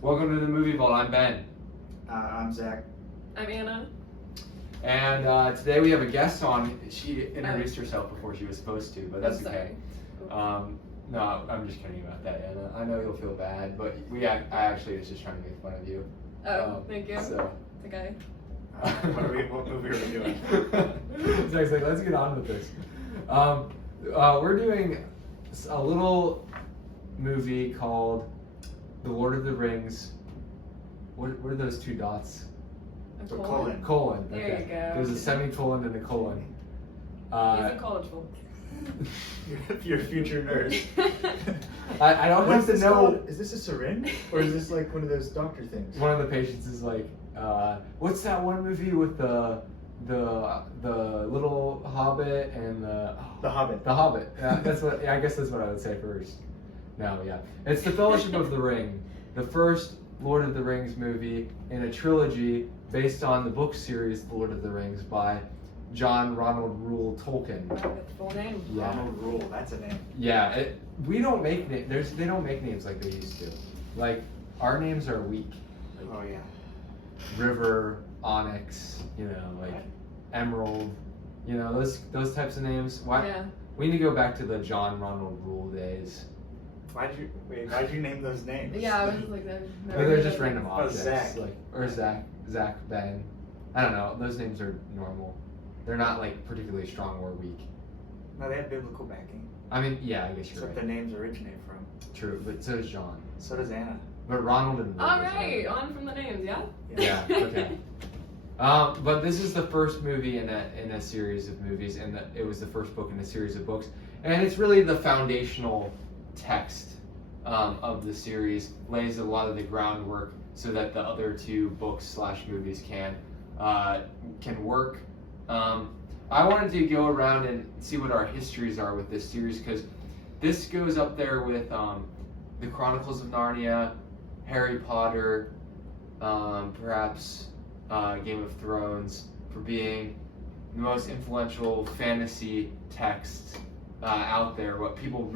Welcome to the Movie Vault. I'm Ben. I'm Zach. I'm Anna. And today we have a guest on. She introduced herself before she was supposed to, but that's okay. No, I'm just kidding about that, Anna. I know you'll feel bad, but I actually was just trying to make fun of you. Thank you. So. It's okay. What movie are we doing? Zach's like, let's get on with this. We're doing a little movie called The Lord of the Rings. What are those two dots? A colon. Colon. There Okay. you go. There's a semicolon and a colon. He's in college, folks. You're a future nerd. I don't have to know. Called? Is this a syringe? Or is this like one of those doctor things? One of the patients is like, what's that one movie with the little Hobbit and The Hobbit. The Hobbit. Yeah, that's what. Yeah, I guess that's what I would say first. No, yeah, it's the Fellowship of the Ring, the first Lord of the Rings movie in a trilogy based on the book series The Lord of the Rings by John Ronald Reuel Tolkien. Wow, that's the full name. Yeah. Ronald Rule, that's a name. Yeah, we don't make they don't make names like they used to. Like our names are weak. Like, Oh yeah. River, Onyx, like Emerald, those types of names. Why? Yeah. We need to go back to the John Ronald Rule days. Why'd you name those names? Yeah, I was just like that. Or they're just random Oh, objects. Zach. Or Zach, Ben. I don't know. Those names are normal. They're not like particularly strong or weak. No, they have biblical backing. I mean, yeah, I guess That's you're what right. the names originate from. True, but so does John. So does Anna. But Ronald and Rule. All right, on from the names, yeah. Yeah. Okay. But this is the first movie in a series of movies, and it was the first book in a series of books, and it's really the foundational text of the series. Lays a lot of the groundwork so that the other two books / movies can work. I wanted to go around and see what our histories are with this series, because this goes up there with the Chronicles of Narnia, Harry Potter, perhaps Game of Thrones, for being the most influential fantasy texts out there. What people who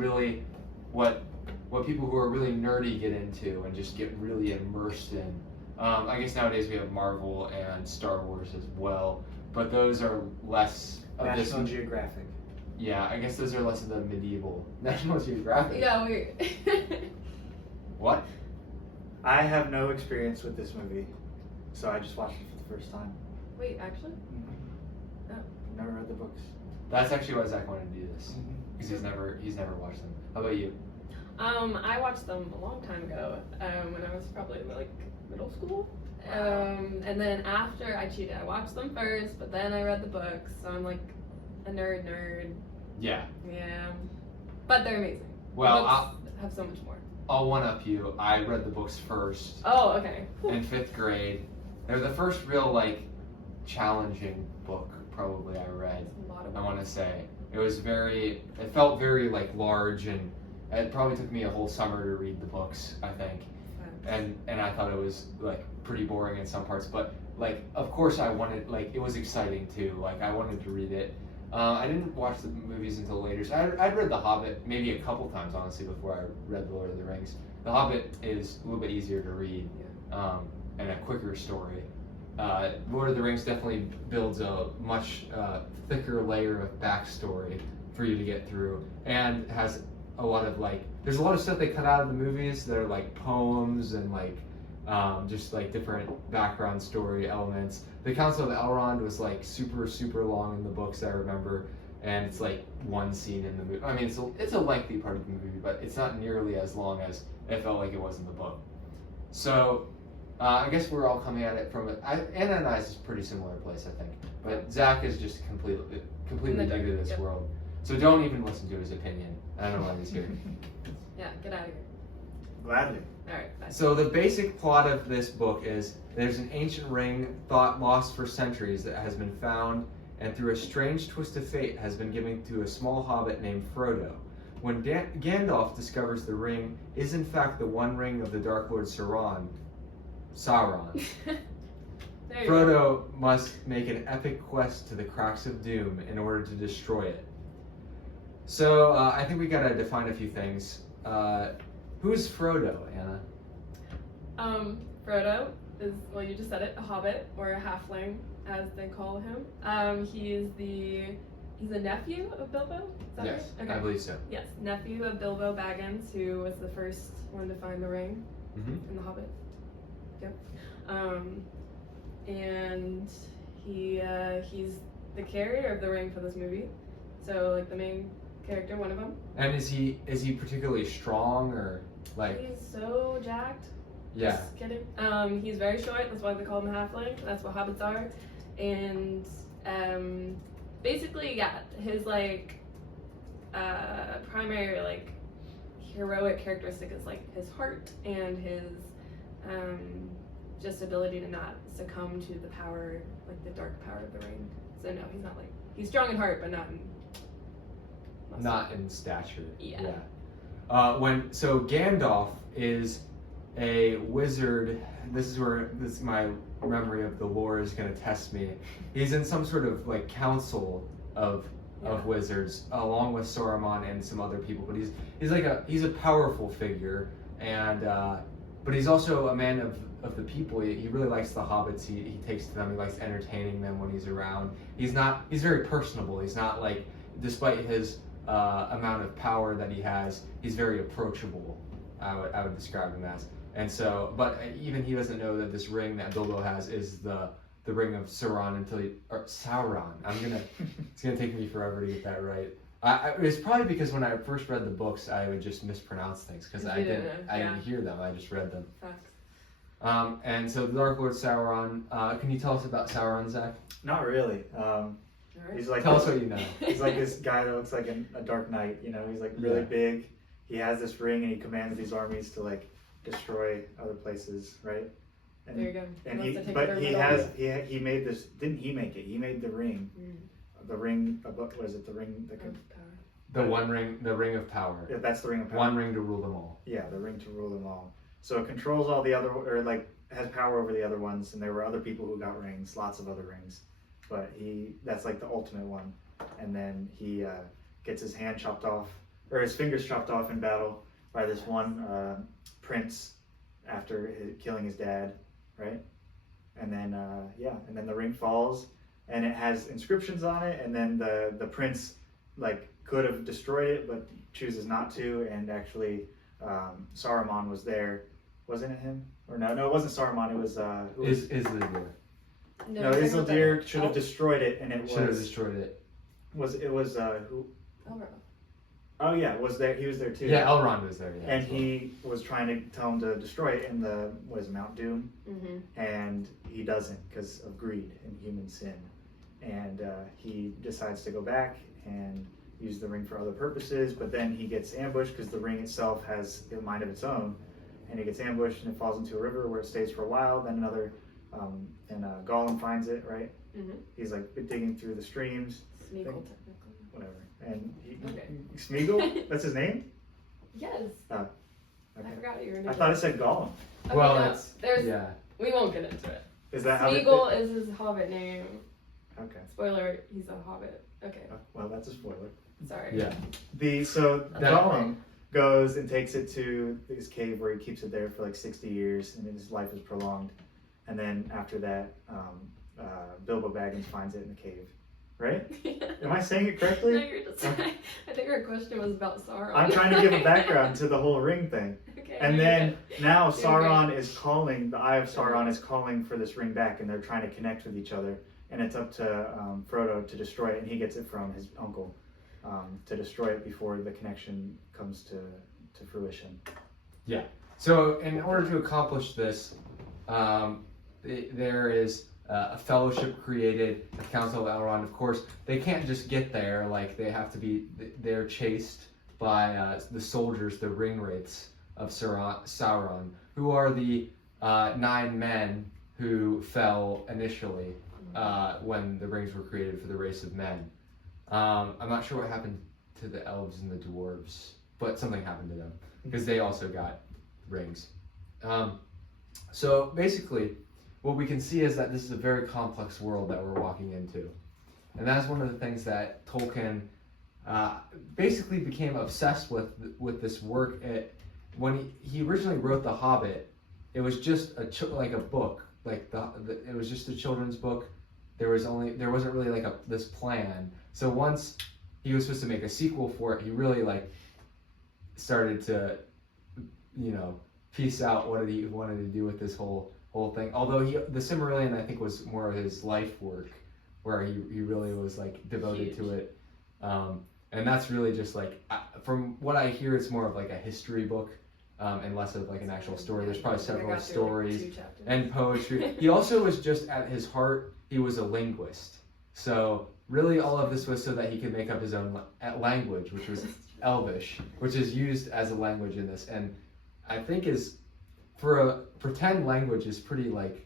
are really nerdy get into and just get really immersed in. I guess nowadays we have Marvel and Star Wars as well, but those are less of National Geographic. Yeah, I guess those are less of the medieval. National Geographic. Yeah, wait. What? I have no experience with this movie, so I just watched it for the first time. Wait, actually? Oh. Never read the books. That's actually why Zach wanted to do this, because he's never watched them. How about you? I watched them a long time ago, when I was probably in like middle school. And then after I cheated, I watched them first, but then I read the books, so I'm like a nerd. Yeah. Yeah. But they're amazing. Well, the books have so much more. I'll one up you. I read the books first Oh, okay. in 5th grade. They're the first real challenging book probably I read. A lot of I want to say it felt very large, and it probably took me a whole summer to read the books, I think. And I thought it was pretty boring in some parts, but of course I wanted, it was exciting too. I wanted to read it. I didn't watch the movies until later, so I'd read The Hobbit maybe a couple times, honestly, before I read The Lord of the Rings. The Hobbit is a little bit easier to read, and a quicker story. Lord of the Rings definitely builds a much thicker layer of backstory for you to get through, and has a lot of there's a lot of stuff they cut out of the movies that are poems and just different background story elements. The Council of Elrond was super long in the books, I remember, and it's one scene in the movie. I mean, it's a lengthy part of the movie, but it's not nearly as long as it felt like it was in the book. So I guess we're all coming at it from Anna and I's is a pretty similar place, I think, but Zach is just completely new to this world. So don't even listen to his opinion. I don't know why he's here. Yeah, get out of here. Gladly. Alright, bye. So the basic plot of this book is there's an ancient ring thought lost for centuries that has been found, and through a strange twist of fate has been given to a small hobbit named Frodo. When Gandalf discovers the ring is in fact the one ring of the Dark Lord Sauron, There you Frodo go. must make an epic quest to the Cracks of Doom in order to destroy it. So I think we gotta define a few things. Who's Frodo, Anna? Frodo is, well, you just said it, a hobbit, or a halfling, as they call him. He's a nephew of Bilbo? Is that Yes, right? I believe so. Yes, nephew of Bilbo Baggins, who was the first one to find the ring in The Hobbit. Yep. And he's the carrier of the ring for this movie. So, like, the main character, one of them. And is he particularly strong or like? He's so jacked. Yeah. Just kidding. He's very short. That's why they call him a halfling. That's what hobbits are. And basically, yeah, his like primary like heroic characteristic is like his heart and his just ability to not succumb to the power, like the dark power of the ring. So no, he's not like, he's strong in heart, but not in muscle. Not in stature. Yeah. So Gandalf is a wizard. This is my memory of the lore is going to test me. He's in some sort of like council of wizards along with Saruman and some other people, but he's a powerful figure, and but he's also a man of the people. He really likes the hobbits. He takes to them. He likes entertaining them when he's around. He's very personable. He's not like, despite his amount of power that he has, he's very approachable. I would describe him as. And so, but even he doesn't know that this ring that Bilbo has is the ring of Sauron Sauron. It's gonna take me forever to get that right. It's probably because when I first read the books, I would just mispronounce things because I didn't hear them. I just read them. Facts. And so the Dark Lord Sauron. Can you tell us about Sauron, Zach? Not really. He's like Tell us what you know. He's like this guy that looks like a Dark Knight. You know, he's like really big. He has this ring and he commands these armies to like destroy other places, right? And, there you go. And he made this. Didn't he make it? He made the ring. The ring. What was it? The ring. The ring of power. Yeah, that's the ring of power. One ring to rule them all. Yeah, the ring to rule them all. So it controls all the other, or like has power over the other ones. And there were other people who got rings, lots of other rings, but that's like the ultimate one. And then he gets his hand chopped off, or his fingers chopped off in battle by this one prince after killing his dad, right? And then and then the ring falls, and it has inscriptions on it. And then the prince like could have destroyed it, but chooses not to. And actually, Saruman was there. Wasn't it him? Or no, it wasn't Saruman. It was Isildur. No, Isildur should have destroyed it, and it should have destroyed it. Was who? Elrond. Oh yeah, was there? He was there too. Yeah, Elrond was there. Yeah, and he was trying to tell him to destroy it in the Mount Doom, and he doesn't because of greed and human sin, and he decides to go back and use the ring for other purposes. But then he gets ambushed because the ring itself has a mind of its own, and he gets ambushed and it falls into a river where it stays for a while. Then Gollum finds it, right? He's like digging through the streams. Smeagol, technically. Whatever. And Smeagol? That's his name? Yes. Oh. Okay. I forgot you were. I thought it said Gollum. Okay, well, no, we won't get into it. Is that Smeagol is his hobbit name. Okay. Spoiler, he's a hobbit. Okay. Well, that's a spoiler. Sorry. Yeah. Gollum goes and takes it to his cave where he keeps it there for like 60 years, and his life is prolonged. And then after that, Bilbo Baggins finds it in the cave. Right? Am I saying it correctly? No, you're just. I think our question was about Sauron. I'm trying to give a background to the whole ring thing. Okay, and then now Sauron great. is calling, the Eye of Sauron is calling for this ring back, and they're trying to connect with each other. And it's up to Frodo to destroy it, and he gets it from his uncle to destroy it before the connection comes to fruition. Yeah. So in order to accomplish this, there is a fellowship created, a Council of Elrond. Of course, they can't just get there. Like they're chased by the soldiers, the ring wraiths of Sauron, who are the 9 men who fell initially when the rings were created for the race of men. I'm not sure what happened to the elves and the dwarves, but something happened to them because they also got rings. So basically, what we can see is that this is a very complex world that we're walking into. And that's one of the things that Tolkien basically became obsessed with this work. When he originally wrote The Hobbit, it was just like a book, like it was just a children's book. There wasn't really like this plan. So once he was supposed to make a sequel for it, he really like started to, piece out what he wanted to do with this whole thing. Although the Silmarillion, I think, was more of his life work, where he really was like devoted to it. And that's really just like, from what I hear, it's more of like a history book, and less of like an actual story. There's probably several stories and poetry. He also was just, at his heart, he was a linguist. So really all of this was so that he could make up his own language, which was Elvish, which is used as a language in this. And I think for a pretend language is pretty like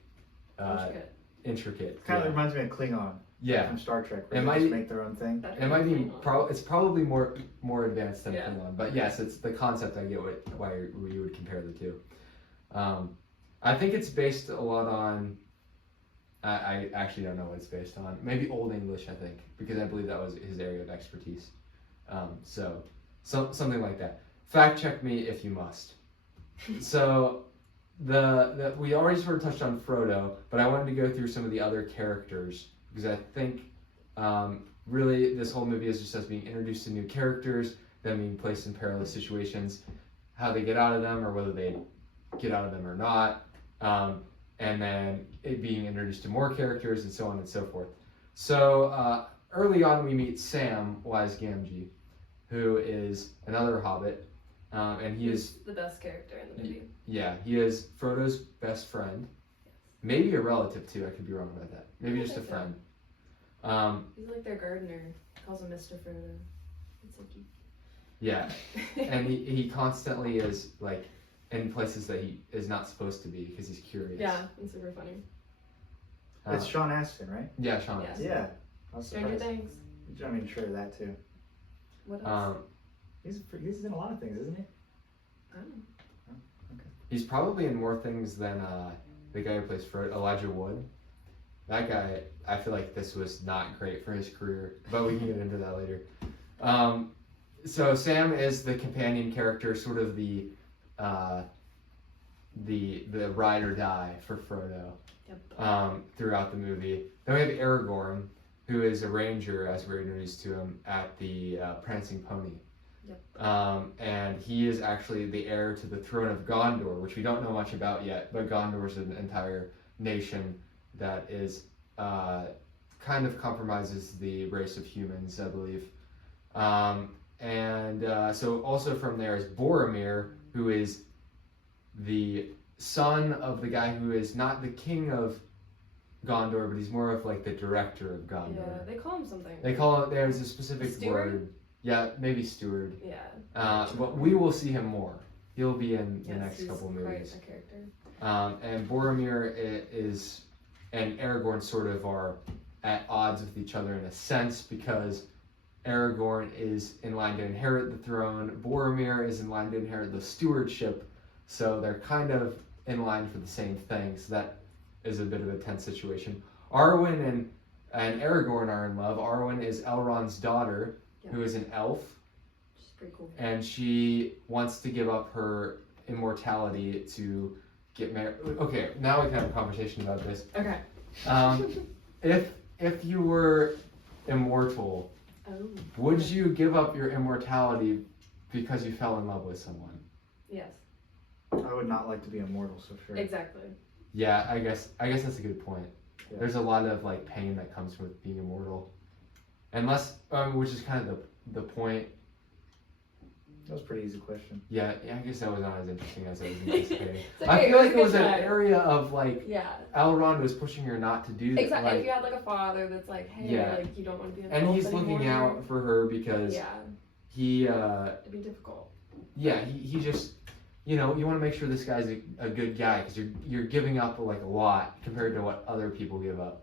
intricate. Kind of reminds me of Klingon. Yeah. From Star Trek, where they just make their own thing. It might be it's probably more advanced than Klingon, but yes, it's the concept. I get why you would compare the two. I think it's based a lot on. I actually don't know what it's based on. Maybe Old English, I think, because I believe that was his area of expertise. So something like that. Fact check me if you must. So we already sort of touched on Frodo, but I wanted to go through some of the other characters, because I think really this whole movie is just us being introduced to new characters, them being placed in perilous situations, how they get out of them, or whether they get out of them or not, and then it being introduced to more characters, and so on and so forth. So early on we meet Sam Wise Gamgee, who is another hobbit, and he's the best character in the movie. Yeah, he is Frodo's best friend. Maybe a relative too, I could be wrong about that. Maybe just a friend. He's like their gardener. Calls him Mr. Frodo. It's so cute. Yeah, and he constantly is like in places that he is not supposed to be because he's curious. Yeah, and super funny. It's Sean Astin, right? Yeah, Sean Astin. Yeah. I was Stranger surprised. Things. I mean, sure, that too. What else? He's in a lot of things, isn't he? I don't know. Okay. He's probably in more things than the guy who plays Frodo, Elijah Wood. That guy, I feel like this was not great for his career, but we can get into that later. So Sam is the companion character, sort of the ride or die for Frodo. Yep. Throughout the movie. Then we have Aragorn, who is a ranger, as we're introduced to him, at the Prancing Pony. Yep. And he is actually the heir to the throne of Gondor, which we don't know much about yet, but Gondor is an entire nation that is kind of compromises the race of humans, I believe. So also from there is Boromir, who is the son of the guy who is not the king of Gondor, but he's more of like the director of Gondor. Yeah, they call him something. They call it, there's a specific Steward? word. Yeah, maybe steward. Yeah. But we will see him more. He'll be in the Yes, next he's couple quite movies. a character. And Boromir and Aragorn sort of are at odds with each other in a sense, because Aragorn is in line to inherit the throne, Boromir is in line to inherit the stewardship, so they're kind of in line for the same thing, so that is a bit of a tense situation. Arwen and Aragorn are in love. Arwen is Elrond's daughter, who is an elf, Which is pretty cool. and she wants to give up her immortality to get married. Okay, now we can have a conversation about this. Okay. If you were immortal, Oh. would you give up your immortality because you fell in love with someone? Yes. I would not like to be immortal, so sure. Exactly. Yeah, I guess that's a good point. Yeah. There's a lot of like pain that comes with being immortal, unless which is kind of the point. That was a pretty easy question. Yeah, I guess that was not as interesting as I was anticipating. It's I okay, feel like it it was was a an good try. area of like Yeah. Elrond was pushing her not to do that. Exactly. Like, If you had like a father that's like, hey, Yeah. like you don't want to be an and elf he's looking anymore. out for her because Yeah. he It'd be difficult. yeah, he just, you want to make sure this guy's a good guy, because you're giving up like a lot compared to what other people give up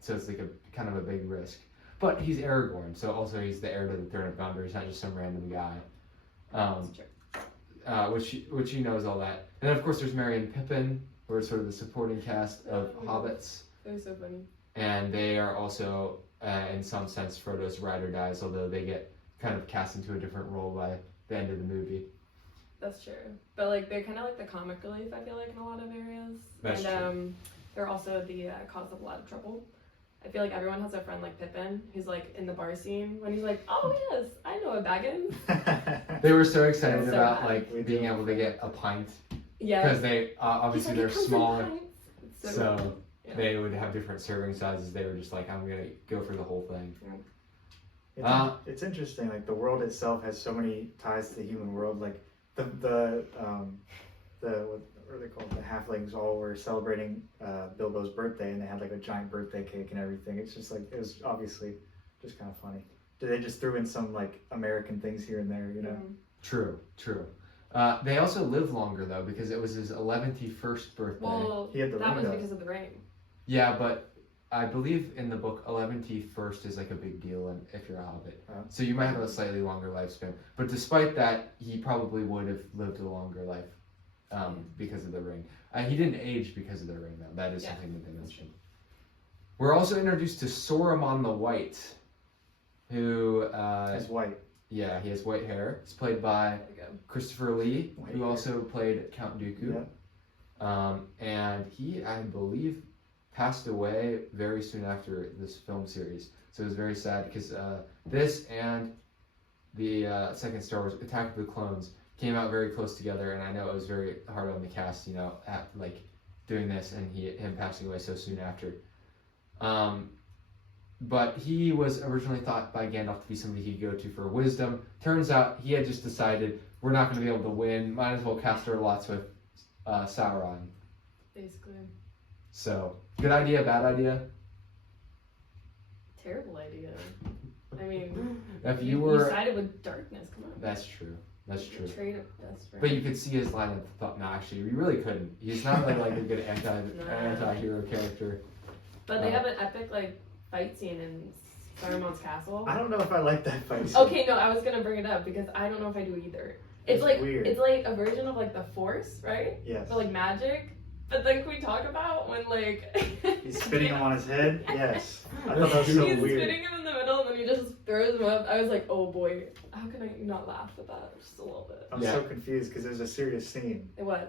so it's like a kind of a big risk. But he's Aragorn, so also he's the heir to the throne of Gondor. He's not just some random guy. That's true. Which he knows all that. And of course there's Merry and Pippin, who are sort of the supporting cast of hobbits. They're so funny. And they are also, in some sense, Frodo's ride or dies, although they get kind of cast into a different role by the end of the movie. That's true. But like they're kind of like the comic relief, I feel like, in a lot of areas. That's and they're also the cause of a lot of trouble. I feel like everyone has a friend like Pippin who's like in the bar scene when he's like, oh yes, I know a Baggins. They were so excited So about bad. like being able to get a pint Yeah. because they obviously they're smaller, So so yeah. they would have different serving sizes. They were just like, I'm gonna go for the whole thing. It's interesting. Like the world itself has so many ties to the human world. Like the what are they called? The halflings all were celebrating Bilbo's birthday, and they had like a giant birthday cake and everything. It's just like it was obviously just kind of funny. They just threw in some like American things here and there, you know. True. They also lived longer though because it was his 111st birthday. Well, He had the that was ring, though. because of the rain. Yeah, but I believe in the book 111st is like a big deal, and if you're a hobbit, so you might have a slightly longer lifespan. But despite that, he probably would have lived a longer life because of the ring. He didn't age because of the ring though. That is something that they mentioned. We're also introduced to Saruman the White, who It's white. yeah, he has white hair. He's played by There we go. Christopher Lee, White who hair. also played Count Dooku. Yep. And he, I believe, passed away very soon after this film series. So it was very sad because this and the second Star Wars, Attack of the Clones, came out very close together. And I know it was very hard on the cast, you know, at, like doing this and him passing away so soon after. But he was originally thought by Gandalf to be somebody he'd go to for wisdom. Turns out he had just decided we're not going to be able to win. Might as well cast our lots with Sauron. Basically. So, good idea, bad idea? Terrible idea. I mean, If you you were... sided with darkness. Come on. That's true. That's true. Betrayed a best friend. But you could see his line of thought. No, actually, you really couldn't. He's not like a good anti-hero character. But they have an epic like fight scene in Saruman's castle. I don't know if I like that fight scene. Okay, no, I was gonna bring it up because I don't know if I do either. It's like weird. it's like a version of like the Force, right? Yes. But like magic. But then can we talk about when like He's spinning him on his head? Yes. I thought that was so he's weird. spinning him in the middle and then he just throws him up. I was like, oh boy, how can I not laugh at that just a little bit? I'm so confused because it was a serious scene. It was.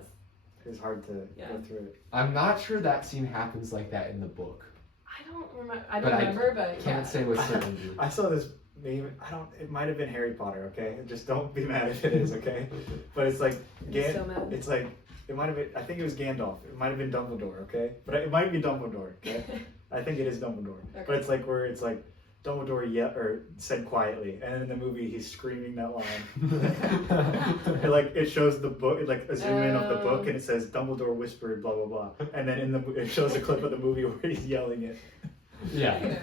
It was hard to go through it. I'm not sure that scene happens like that in the book. I don't remember, but Can't say with certainty. I saw this meme. It might have been Harry Potter, okay? Just don't be mad if it is, okay? But it's like, I'm so mad. it's like, it might have been, I think it was Gandalf. It might have been Dumbledore, okay? But it might be Dumbledore, okay? I think it is Dumbledore. Okay. But it's like where it's like, Dumbledore said quietly, and then in the movie he's screaming that line. And like it shows the book, like a zoom in of the book, and it says Dumbledore whispered blah blah blah, and then it shows a clip of the movie where he's yelling it. Yeah.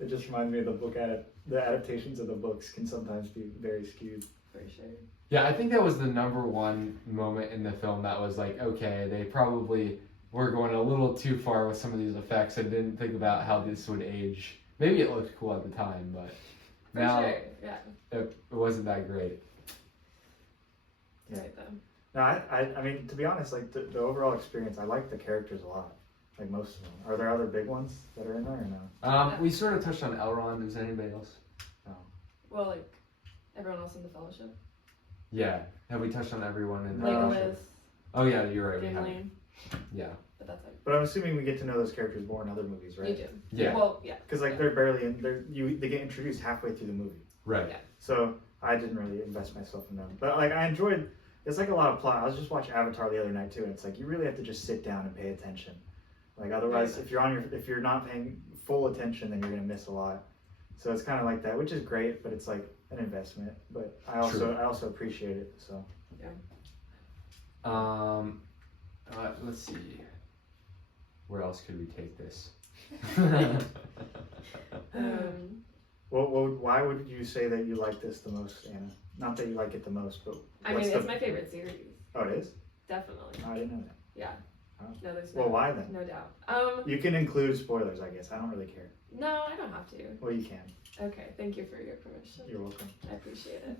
It just reminds me of the book the adaptations of the books can sometimes be very skewed. For sure. Yeah, I think that was the number one moment in the film that was like, okay, they probably were going a little too far with some of these effects and didn't think about how this would age. Maybe it looked cool at the time, but For now sure. Yeah. it wasn't that great. You're right though. No, I mean to be honest, like the overall experience, I like the characters a lot, like most of them. Are there other big ones that are in there or no? We sort of touched on Elrond. Was anybody else? Well, like everyone else in the Fellowship. Yeah. Have we touched on everyone in the Legolas, Oh yeah, you're right. We have. Gimli. Yeah. But that's it. But I'm assuming we get to know those characters more in other movies, right? You do. Yeah. Well, yeah. Because like they're barely in. They get introduced halfway through the movie. Right. So I didn't really invest myself in them. But like I enjoyed. It's like a lot of plot. I was just watching Avatar the other night too, and it's like you really have to just sit down and pay attention. Like otherwise, if you're not paying full attention, then you're gonna miss a lot. So it's kind of like that, which is great, but it's like an investment. But I also appreciate it. So. Let's see. Where else could we take this? Well, why would you say that you like this the most, Anna? Not that you like it the most, but I mean, it's my favorite series. Oh, it is? Definitely. Oh, I didn't know that. Yeah. Oh. No, there's Well, why then? no doubt. You can include spoilers, I guess. I don't really care. No, I don't have to. Well, you can. Okay, thank you for your permission. You're welcome. I appreciate it.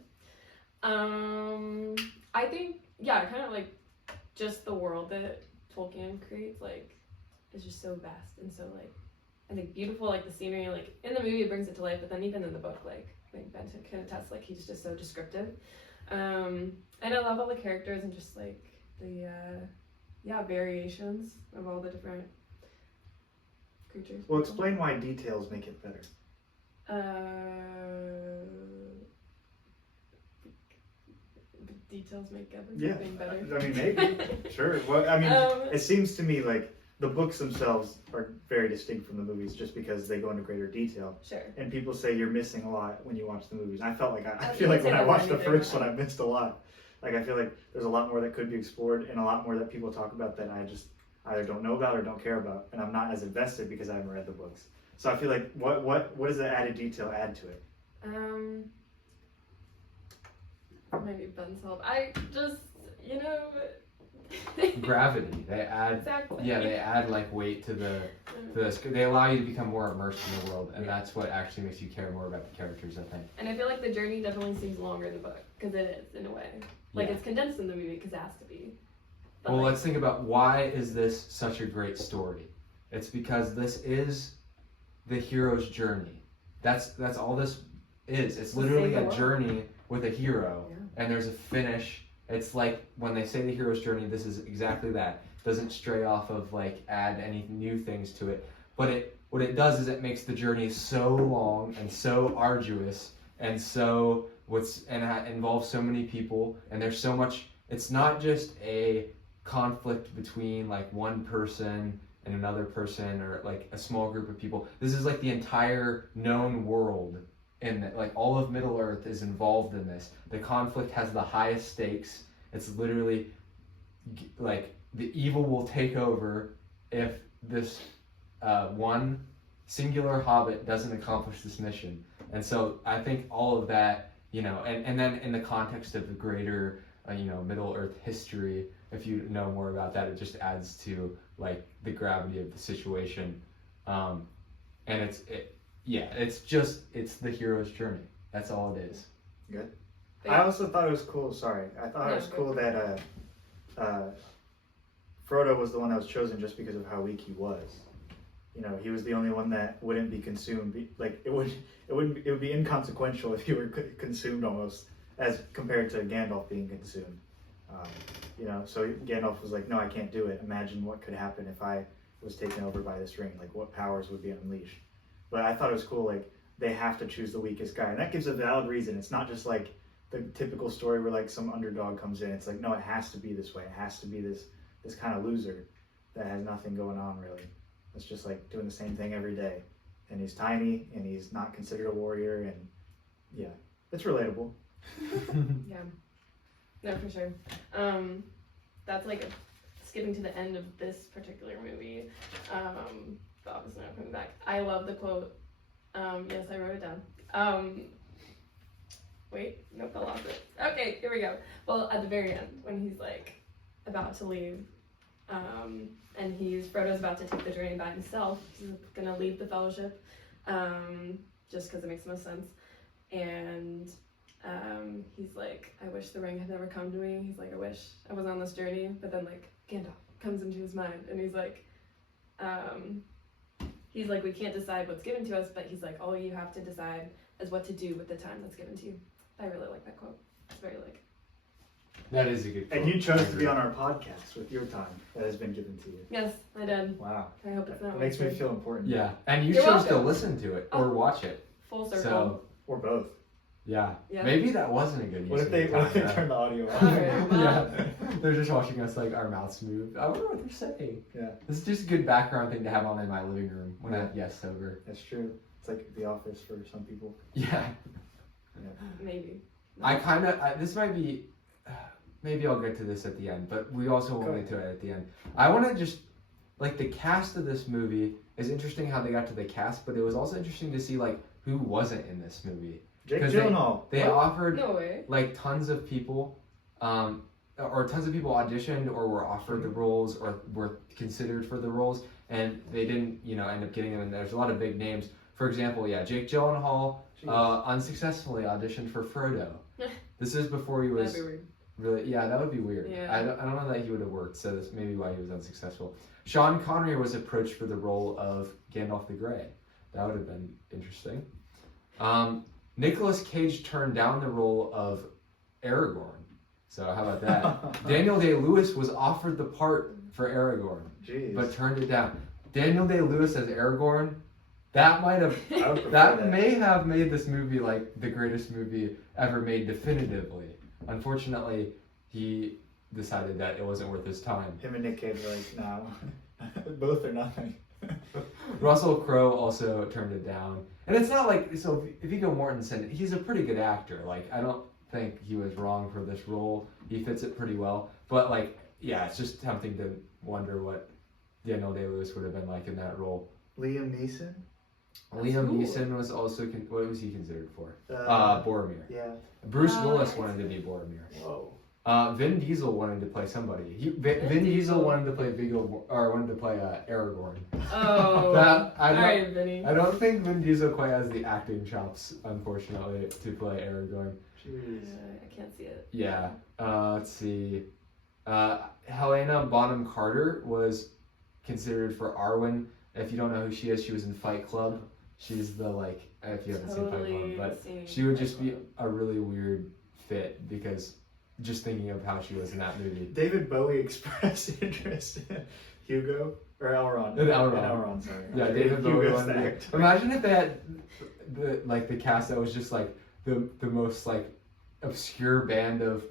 I think kind of like just the world that Tolkien creates, like, is just so vast and so like I think beautiful. Like the scenery, like in the movie it brings it to life, but then even in the book, like I think Ben can attest, like he's just so descriptive. And I love all the characters and just like the variations of all the different creatures. Well, explain why details make it better. Details make everything better. I mean, maybe. Sure. Well, I mean, it seems to me like the books themselves are very distinct from the movies just because they go into greater detail. Sure. And people say you're missing a lot when you watch the movies. I felt like I I feel like when I watched the either. first one, I missed a lot. Like I feel like there's a lot more that could be explored and a lot more that people talk about that I just either don't know about or don't care about, and I'm not as invested because I haven't read the books. So I feel like what does the added detail add to it? Maybe Ben's help. I just, Gravity. They add. Exactly. Yeah, they add like weight to the they allow you to become more immersed in the world, and Yeah. that's what actually makes you care more about the characters, I think. And I feel like the journey definitely seems longer in the book, because it is, in a way. Like, Yeah. it's condensed in the movie, because it has to be. But Well, like, let's think about why is this such a great story? It's because this is the hero's journey. That's all this is. It's To literally save the a world. journey with a hero, Yeah. and there's a finish. It's like when they say the hero's journey, this is exactly that. Doesn't stray off of like add any new things to it, but what it does is it makes the journey so long and so arduous and so involves so many people, and there's so much. It's not just a conflict between like one person and another person or like a small group of people. This is like the entire known world, and like all of Middle Earth is involved in this. The conflict has the highest stakes. It's literally like the evil will take over if this one singular hobbit doesn't accomplish this mission. And so I think all of that, and then in the context of the greater Middle Earth history, if you know more about that, it just adds to like the gravity of the situation. And it's the hero's journey. That's all it is. Good. But I also thought it was cool. Sorry, I thought No, it was go cool for that Frodo was the one that was chosen just because of how weak he was. He was the only one that wouldn't be consumed. It would be inconsequential if he were consumed almost, as compared to Gandalf being consumed. So Gandalf was like, no, I can't do it. Imagine what could happen if I was taken over by this ring. Like, what powers would be unleashed? But I thought it was cool. Like, they have to choose the weakest guy, and that gives a valid reason. It's not just like the typical story where like some underdog comes in. It's like, no, it has to be this way. It has to be this kind of loser that has nothing going on really. It's just like doing the same thing every day, and he's tiny and he's not considered a warrior, and yeah, it's relatable. Yeah. No, for sure. That's like skipping to the end of this particular movie. But obviously not coming back. I love the quote. Yes, I wrote it down. Wait, nope, I lost it. Okay, here we go. Well, at the very end, when he's like about to leave, and Frodo's about to take the journey by himself. He's gonna leave the Fellowship, just because it makes the most sense. And he's like, I wish the ring had never come to me. He's like, I wish I was on this journey. But then like Gandalf comes into his mind, and he's like, we can't decide what's given to us, but he's like, all you have to decide is what to do with the time that's given to you. I really like that quote. It's very like. That is a good quote. And you chose to be on our podcast with your time that has been given to you. Yes, I did. Wow. I hope it's not. It makes me wasted. feel important. Yeah, and you You're chose to welcome. listen to it or Oh. watch it. Full circle. So Or both. yeah, Yeah. maybe that wasn't a good use What if of they your time, though. turn the audio off? Alright, well. Yeah, they're just watching us like our mouths move. I wonder what they're saying. Yeah. This is just a good background thing to have on in my living room when I have guests over. That's true. It's like The Office for some people. Yeah, Maybe. this might be, maybe I'll get to this at the end, but we also won't Go get to it at the end. I want to just, like the cast of this movie is interesting how they got to the cast, but it was also interesting to see like who wasn't in this movie. Jake 'Cause Gyllenhaal. They What? offered No way. like tons of people, or tons of people auditioned or were offered the roles or were considered for the roles, and they didn't, end up getting them. And there's a lot of big names. For example, Jake Gyllenhaal unsuccessfully auditioned for Frodo. This is before he was That'd be weird. really, that would be weird. Yeah. I don't know that he would have worked, so that's maybe why he was unsuccessful. Sean Connery was approached for the role of Gandalf the Grey. That would have been interesting. Nicolas Cage turned down the role of Aragorn. So how about that? Daniel Day-Lewis was offered the part for Aragorn, Jeez. but turned it down. Daniel Day-Lewis as Aragorn, that might have, I would prefer that may have made this movie like the greatest movie ever made definitively. Unfortunately, he decided that it wasn't worth his time. Him and Nick Cage were like, no, both or nothing. Russell Crowe also turned it down. And it's not like, so Viggo Mortensen, he's a pretty good actor. Like, I don't think he was wrong for this role. He fits it pretty well. But like, yeah, it's just tempting to wonder what Daniel Day-Lewis would have been like in that role. Liam Neeson? Liam cool. Neeson was also, what was he considered for? Boromir. Yeah. Bruce Oh, Willis I wanted to see. be Boromir. Whoa. Vin Diesel wanted to play somebody. Vin Diesel wanted to play Aragorn. Oh. Alright, Vinny. I don't think Vin Diesel quite has the acting chops, unfortunately, to play Aragorn. Jeez. I can't see it. Yeah. Let's see. Helena Bonham Carter was considered for Arwen. If you don't know who she is, she was in Fight Club. She's the if you haven't seen Fight Club, but she would just be a really weird fit because just thinking of how she was in that movie. David Bowie expressed interest in Hugo or Elrond. In Elrond. Elrond, sorry. Yeah, David Bowie Hugo's wanted the to actor. imagine if they had the cast that was just like the most obscure band of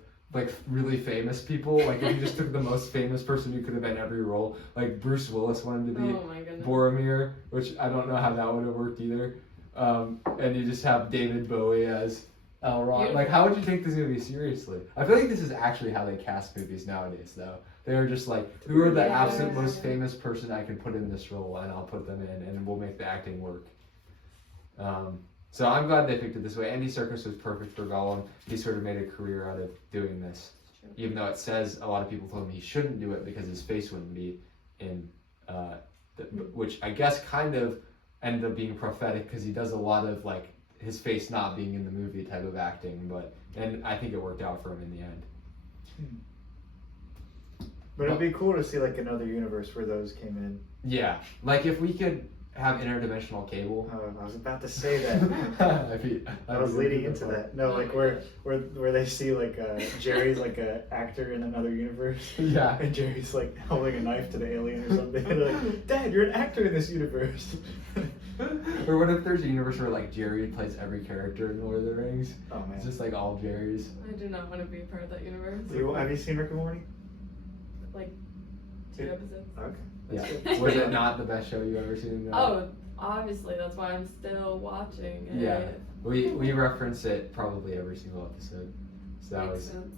really famous people. Like if you just took the most famous person who could have been every role. Like Bruce Willis wanted to be Oh my goodness. Boromir, which I don't know how that would have worked either. And you just have David Bowie as Elrond. Beautiful. Like, how would you take this movie seriously? I feel like this is actually how they cast movies nowadays, though. They're just like, who are the Yeah. absolute most famous person I can put in this role, and I'll put them in, and we'll make the acting work. So I'm glad they picked it this way. Andy Serkis was perfect for Gollum. He sort of made a career out of doing this, It's true. even though it says a lot of people told him he shouldn't do it because his face wouldn't be in, which I guess kind of ended up being prophetic because he does a lot of his face not being in the movie type of acting, and I think it worked out for him in the end. But it'd be cool to see another universe where those came in. Yeah, like if we could have interdimensional cable. I was about to say that. I was leading into that. No, where they see Jerry's a actor in another universe. Yeah. And Jerry's holding a knife to the alien or something. And they're like, Dad, you're an actor in this universe. Or what if there's a universe where Jerry plays every character in Lord of the Rings? Oh man. It's just all Jerrys. I do not want to be a part of that universe. Have you seen Rick and Morty? 2 episodes. Okay. Yeah. That's good. Was it not the best show you've ever seen? Oh, obviously, that's why I'm still watching it. Yeah. We reference it probably every single episode. So that Makes was sense.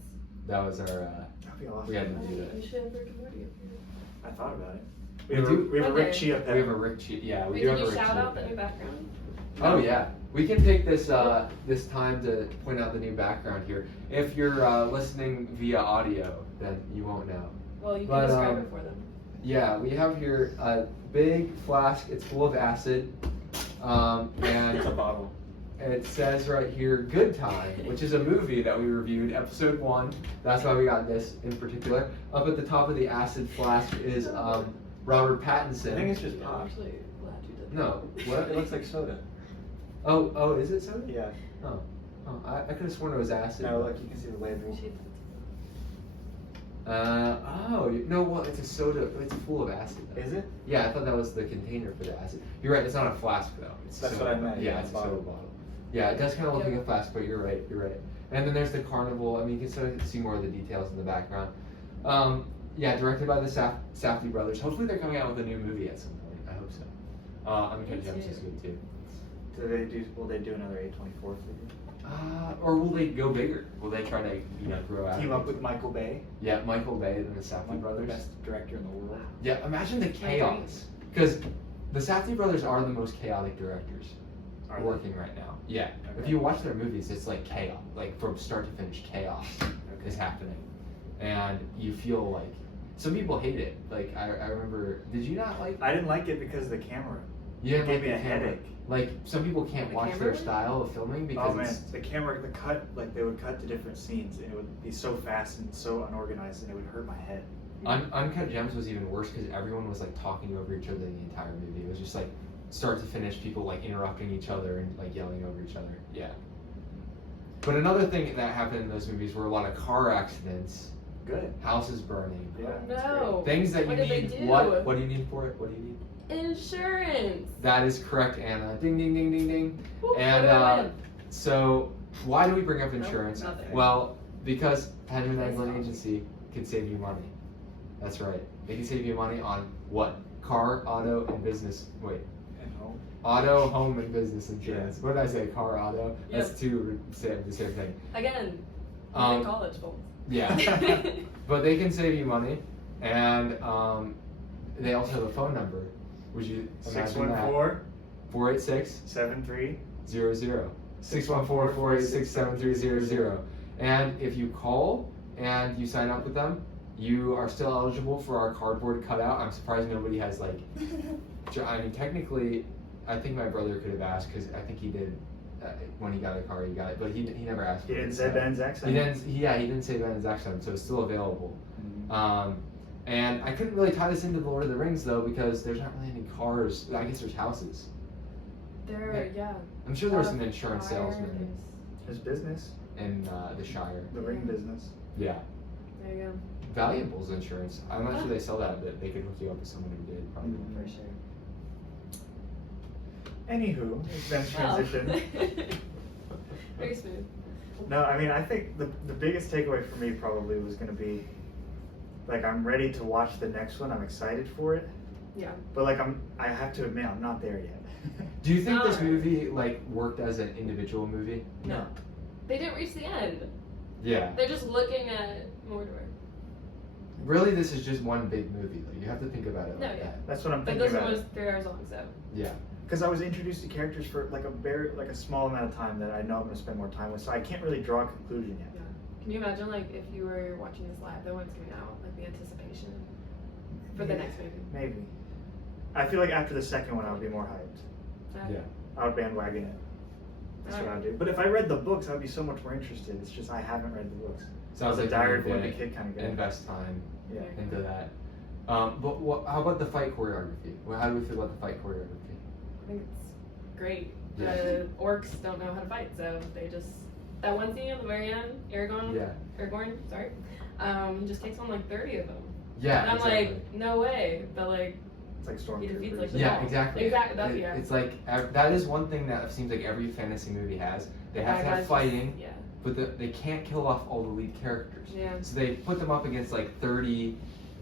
our That'd be awesome. we had to do that. We should have Rick and Morty up here. I thought about it. We We have a Okay. Rick Chia pet. We have a Rick Chia. Yeah, we Wait, do did have a you Rick shout Chia out the pet. new background? Oh yeah, we can take this this time to point out the new background here. If you're listening via audio, then you won't know. Well, you can But, describe it for them. Yeah, we have here a big flask. It's full of acid, and It's a bottle. it says right here, "Good Time," which is a movie that we reviewed, episode 1. That's why we got this in particular. Up at the top of the acid flask is Robert Pattinson. I think it's just I'm pop. actually glad you did that. No, what? It looks like soda. Oh, is it soda? Yeah. Oh, I could have sworn it was acid. No, you can see the label. No, well, it's a soda. It's full of acid. Though. Is it? Yeah, I thought that was the container for the acid. You're right. It's not a flask though. It's That's soda. what I meant, Yeah, yeah, it's a bottle. soda bottle. Yeah, it does kind of look like a flask, but you're right. You're right. And then there's the carnival. I mean, you can sort of see more of the details in the background. Yeah, directed by the Safdie brothers. Hopefully, they're coming out with a new movie at some point. I hope so. Uncut Gems is good too. Will they do another A24 figure? Or will they go bigger? Will they try to grow out? Team of up it? with Michael Bay, Yeah, Michael Bay and the Safdie brothers. the best director in the world. Yeah, imagine the chaos. Because the Safdie brothers are the most chaotic directors Are they? working right now. Yeah. If Okay. you watch their movies, it's like chaos. From start to finish, chaos is happening. And you feel some people hate it. I remember, did you not like I didn't like it because of the camera. You didn't It like gave me the a camera? headache. Some people can't The watch camera their work? style of filming because Oh man, it's the camera, the cut, they would cut to different scenes and it would be so fast and so unorganized and it would hurt my head. Uncut Gems was even worse because everyone was talking over each other the entire movie. It was just start to finish, people interrupting each other and yelling over each other. Yeah. But another thing that happened in those movies were a lot of car accidents, Good. houses burning, Yeah. Oh, that's no. things that What you did they need. do? What do you need for it? What do you need? Insurance. That is correct, Anna. Ding, ding, ding, ding, ding. Woo, And what do I win? so, why do we bring up Nope, insurance? not there. Well, because Penn Nice England knowledge. Agency can save you money. That's right. They can save you money on what? Car, auto, and business. Wait. And home. Auto, home, and business insurance. What did I say? Car, auto. That's Yep. two the same thing. Again, Um, in college, folks. Yeah. But they can save you money, and they also have a phone number. Would you imagine that? 614 486 73 00 614-486-7300. And if you call and you sign up with them, you are still eligible for our cardboard cutout. I'm surprised nobody has like. I mean, technically, I think my brother could have asked because I think he did when he got a car. He got it, but he never asked. He for didn't it, say so- Ben's accent. He didn't. Yeah, he didn't say Ben's accent, so it's still available. Mhm. And I couldn't really tie this into the Lord of the Rings though because there's not really any cars. I guess there's houses. There, yeah. I'm sure there was an insurance salesman His business, in the Shire. the ring business. Yeah. There you go. Valuables insurance. I'm not sure they sell that, but they could hook you up with someone who did probably. Mhm. For sure. Anywho, it's Ben's transition. Very smooth. No, I mean, I think the biggest takeaway for me probably was going to be, like, I'm ready to watch the next one. I'm excited for it. Yeah. But, like, I have to admit, I'm not there yet. Do you think this Alright. movie like worked as an individual movie? No. They didn't reach the end. Yeah. They're just looking at Mordor. Really, this is just one big movie. Though. You have to think about it No, like yeah. that. That's what I'm But thinking this one about. was 3 hours long, so. Yeah. Because I was introduced to characters for, like, a small amount of time that I know I'm going to spend more time with, so I can't really draw a conclusion yet. Yeah. Can you imagine, like, if you were watching this live, then when it's coming out, like, the anticipation for the next movie? Maybe. I feel like after the second one, I would be more hyped. Yeah. I would bandwagon it. That's what I would do. But if I read the books, I would be so much more interested. It's just I haven't read the books. Sounds I like was a Diary you of a need Wimpy to Kid kind of guy. invest time Yeah. into that. But how about the fight choreography? Well, how do we feel about the fight choreography? I think it's great. Yeah. The orcs don't know how to fight, so they just. That one scene at the very end, Aragorn, sorry, just takes on like 30 of them. Yeah. And I'm exactly. like, no way. But like, It's like he defeats like Stormtroopers. the Yeah, ball. exactly. Exactly. That, yeah. It's like that is one thing that seems like every fantasy movie has. They have Bad to guys have just- fighting, Yeah. but they can't kill off all the lead characters. Yeah. So they put them up against like 30,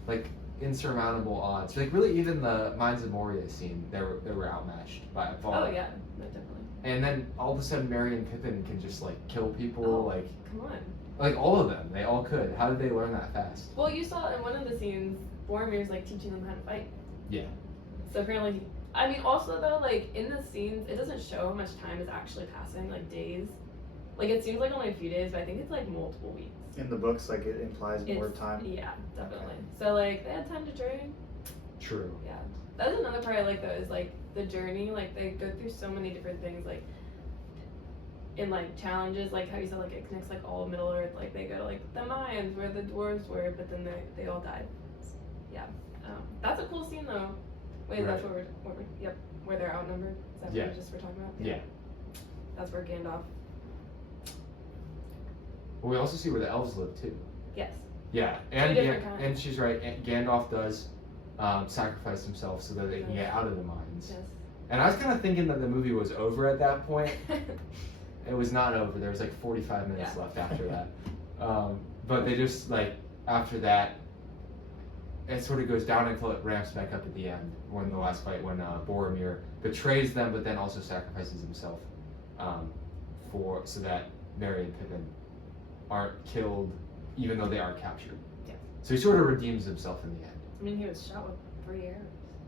like insurmountable odds. Like really, even the Mines of Moria scene, they were outmatched by far. Oh yeah, no, definitely. And then all of a sudden, Merry and Pippin can just like kill people, Oh. like Come on. all of them. They all could. How did they learn that fast? Well, you saw in one of the scenes, Boromir's like teaching them how to fight. Yeah. So apparently, I mean, also though, like in the scenes, it doesn't show how much time is actually passing, like days. Like it seems like only a few days, but I think it's like multiple weeks. In the books, like, it implies more It's- time. Yeah, definitely. So like they had time to train. True. Yeah, that's another part I like though is like the journey. Like they go through so many different things, like in like challenges, like how you said, like it connects like all of Middle Earth. Like they go to like the mines where the dwarves were, but then they all died. Yeah, that's a cool scene though. Wait, that's Right. what we're yep, where they're outnumbered. Is that Yeah. what we're talking about? Yeah. That's where Gandalf. Well, we also see where the elves live too. Yes. Yeah, and different kinds. and she's right. Gandalf does sacrifice himself so that they can get out of the mines. Yes. And I was kind of thinking that the movie was over at that point. It was not over. There was like 45 minutes Yeah. left after that. But they just like after that, it sort of goes down until it ramps back up at the end when the last fight when Boromir betrays them, but then also sacrifices himself so that Merry and Pippin aren't killed, even though they are captured. Yeah. So he sort of redeems himself in the end. I mean, he was shot with 3 arrows.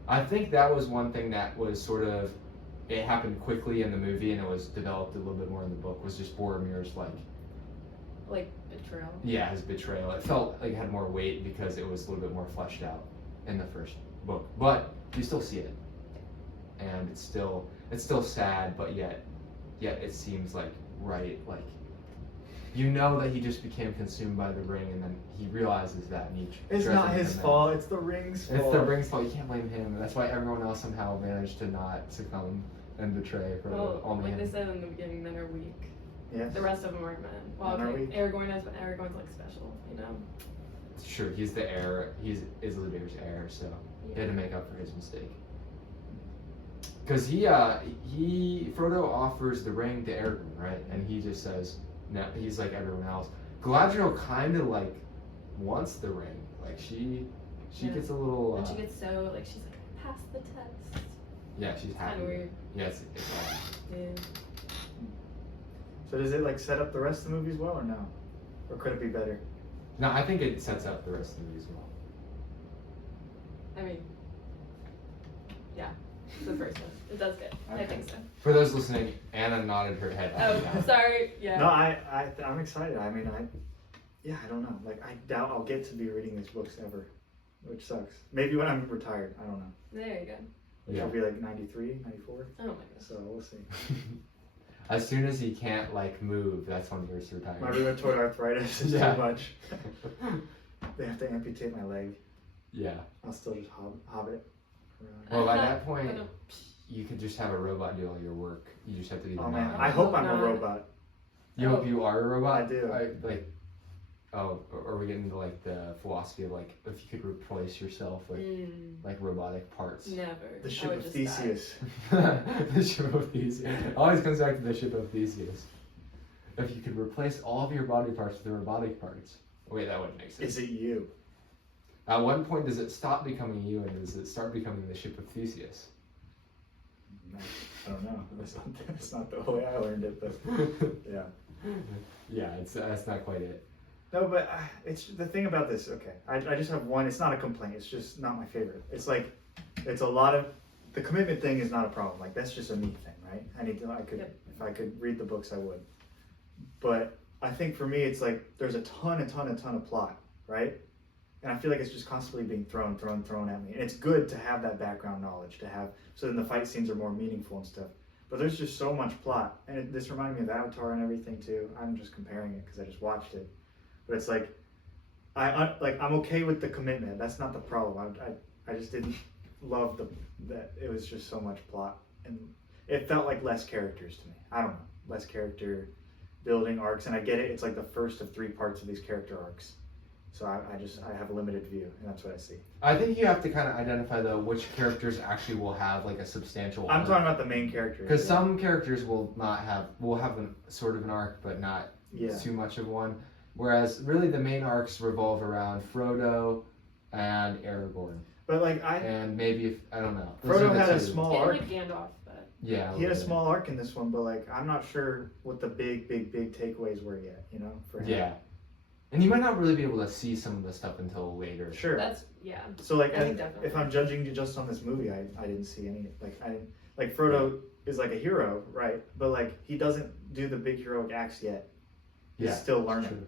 I think that was one thing that was sort of, it happened quickly in the movie and it was developed a little bit more in the book, was just Boromir's Like betrayal. his betrayal. It felt like it had more weight because it was a little bit more fleshed out in the first book. But you still see it. And it's still sad, but yet it seems like right, like you know that he just became consumed by the ring and then he realizes that and he It's tries not to his become fault, it's the ring's fault. It's the ring's fault. You can't blame him. That's why everyone else somehow managed to not succumb and betray for Well, only like they him. said in the beginning, men are weak. Yes. The rest of them aren't men. Well, And are okay, we- Aragorn is, but Aragorn's like special, you know. Sure, he's the heir. He's Isildur's heir, so he had to make up for his mistake. Because Frodo offers the ring to Aragorn, right? And he just says, no, he's like everyone else. Galadriel kind of like wants the ring. Like she Yeah. gets a little. And she gets so like she's like, pass the test. Yeah, she's happy. Kind of weird. Yeah, it's odd. Yeah. So does it like set up the rest of the movie as well, or no? Or could it be better? No, I think it sets up the rest of the movie as well. I mean, yeah, it's the first one. It does good. I Okay. think so. For those listening, Anna nodded her head. up and Oh, down. sorry. Yeah. No, I'm excited. I mean, I don't know. Like, I doubt I'll get to be reading these books ever, which sucks. Maybe when I'm retired. I don't know. There you go. Which Yeah. will be like 93, 94. Oh my gosh. So we'll see. As soon as he can't like move, that's when he was retired. My rheumatoid arthritis is Yeah. too much. They have to amputate my leg. Yeah. I'll still just hobbit around. Well, by that point, But, you could just have a robot do all your work. You just have to be the Oh man, mind. I hope I'm a No. robot. You hope you are a robot? I do. Are we getting into like the philosophy of like if you could replace yourself with like robotic parts? never. The I ship would of just die. Theseus. The ship of Theseus. It always comes back to the ship of Theseus. If you could replace all of your body parts with the robotic parts. Wait, that wouldn't make sense. Is it you? At what point does it stop becoming you and does it start becoming the ship of Theseus? I don't know. That's not the way I learned it, but yeah. Yeah, that's not quite it. No, but it's the thing about this. Okay, I just have one. It's not a complaint. It's just not my favorite. It's like, it's a lot of the commitment thing is not a problem. Like that's just a neat thing, right? Yep. If I could read the books, I would. But I think for me, it's like there's a ton of plot, right? And I feel like it's just constantly being thrown at me. And it's good to have that background knowledge so then the fight scenes are more meaningful and stuff. But there's just so much plot, and this reminded me of Avatar and everything too. I'm just comparing it because I just watched it. But it's like, I'm okay with the commitment. That's not the problem. I just didn't love that it was just so much plot, and it felt like less characters to me. I don't know, less character building arcs, and I get it. It's like the first of 3 parts of these character arcs. So I have a limited view, and that's what I see. I think you have to kind of identify though which characters actually will have like a substantial I'm arc. talking about the main characters. Because some characters will have sort of an arc, but not Yeah. too much of one. Whereas really the main arcs revolve around Frodo and Aragorn, But like and maybe I don't know. Those are Frodo the had a two. small And arc. like Gandalf, but Yeah, He had a little small arc in this one, but like I'm not sure what the big takeaways were yet. You know, for bit. him. Yeah, and you might not really be able to see some of the stuff until later. Sure. that's yeah. So like, I think definitely. if I'm judging you just on this movie, I didn't see any like Frodo is like a hero, right? But like he doesn't do the big heroic acts yet. He's Yeah, still learning. true.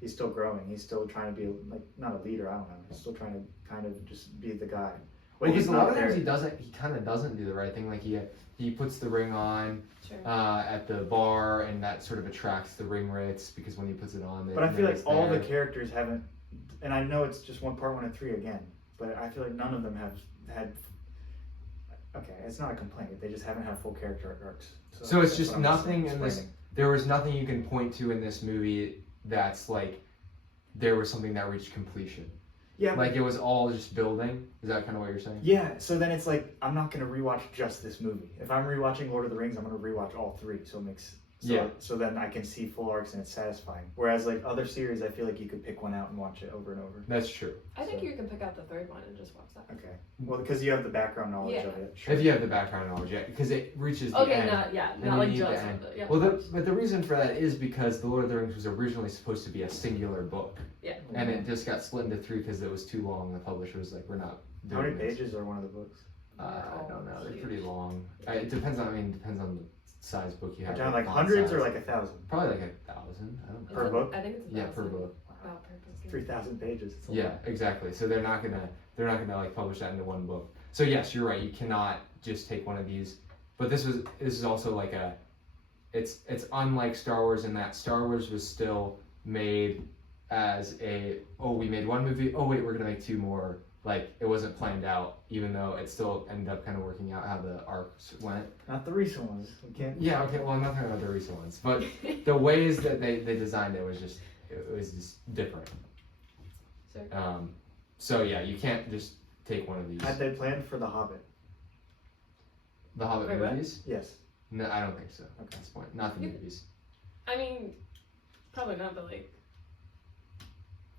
He's still growing. He's still trying to be like not a leader. I don't know. He's still trying to kind of just be the guy. Well, he's because a lot not of times there. he kind of doesn't do the right thing. Like he puts the ring on Sure. at the bar, and that sort of attracts the ring wraiths because when he puts it on, But I feel like it's all the there. characters haven't, and I know it's just part 1 and 3 again, but I feel like none of them have had. Okay, it's not a complaint. They just haven't had full character arcs. So it's that's just what I'm nothing in this. explaining. There was nothing you can point to in this movie that's like there was something that reached completion. Yeah, Like it was all just building. Is that kind of what you're saying? yeah. So then it's like I'm not gonna rewatch just this movie. If I'm rewatching Lord of the Rings, I'm gonna rewatch all 3. So it makes Yeah. So then I can see full arcs and it's satisfying. Whereas like other series, I feel like you could pick one out and watch it over and over. That's true. I think so- you can pick out the 3rd one and just watch that. Okay. Well, because you have the background knowledge Yeah. of it. Sure. If you have the background knowledge, yeah, because it reaches the Okay, end. not and not you like need just the end. yeah. Well, but the reason for that is because the Lord of the Rings was originally supposed to be a singular book, Yeah. and it just got split into 3 because it was too long. The publisher was like, "We're not How many doing this." pages are one of the books? I don't know. They're Huge. pretty long. It depends on. I mean, depends on the size book you Are have. you talking like font hundreds or size. like 1,000? Probably like 1,000. I don't know. Per book? I think it's Yeah, per 1,000. book. Wow, per book. 3,000 pages. It's a Yeah, lot. exactly. So they're not gonna like publish that into one book. So yes, you're right. You cannot just take one of these. But this is also like it's unlike Star Wars in that Star Wars was still made as we made one movie. Oh wait, we're gonna make 2 more like it wasn't planned out, even though it still ended up kind of working out how the arcs went. Not the recent ones. We can't. Yeah, okay, well, I'm not talking about the recent ones, but the ways that they designed it was just different. Sure. So yeah, you can't just take one of these. Had they planned for The Hobbit? The Hobbit Wait, what? movies? Yes. No, I don't think so. Okay. At this point, not the movies. I mean, probably not, but like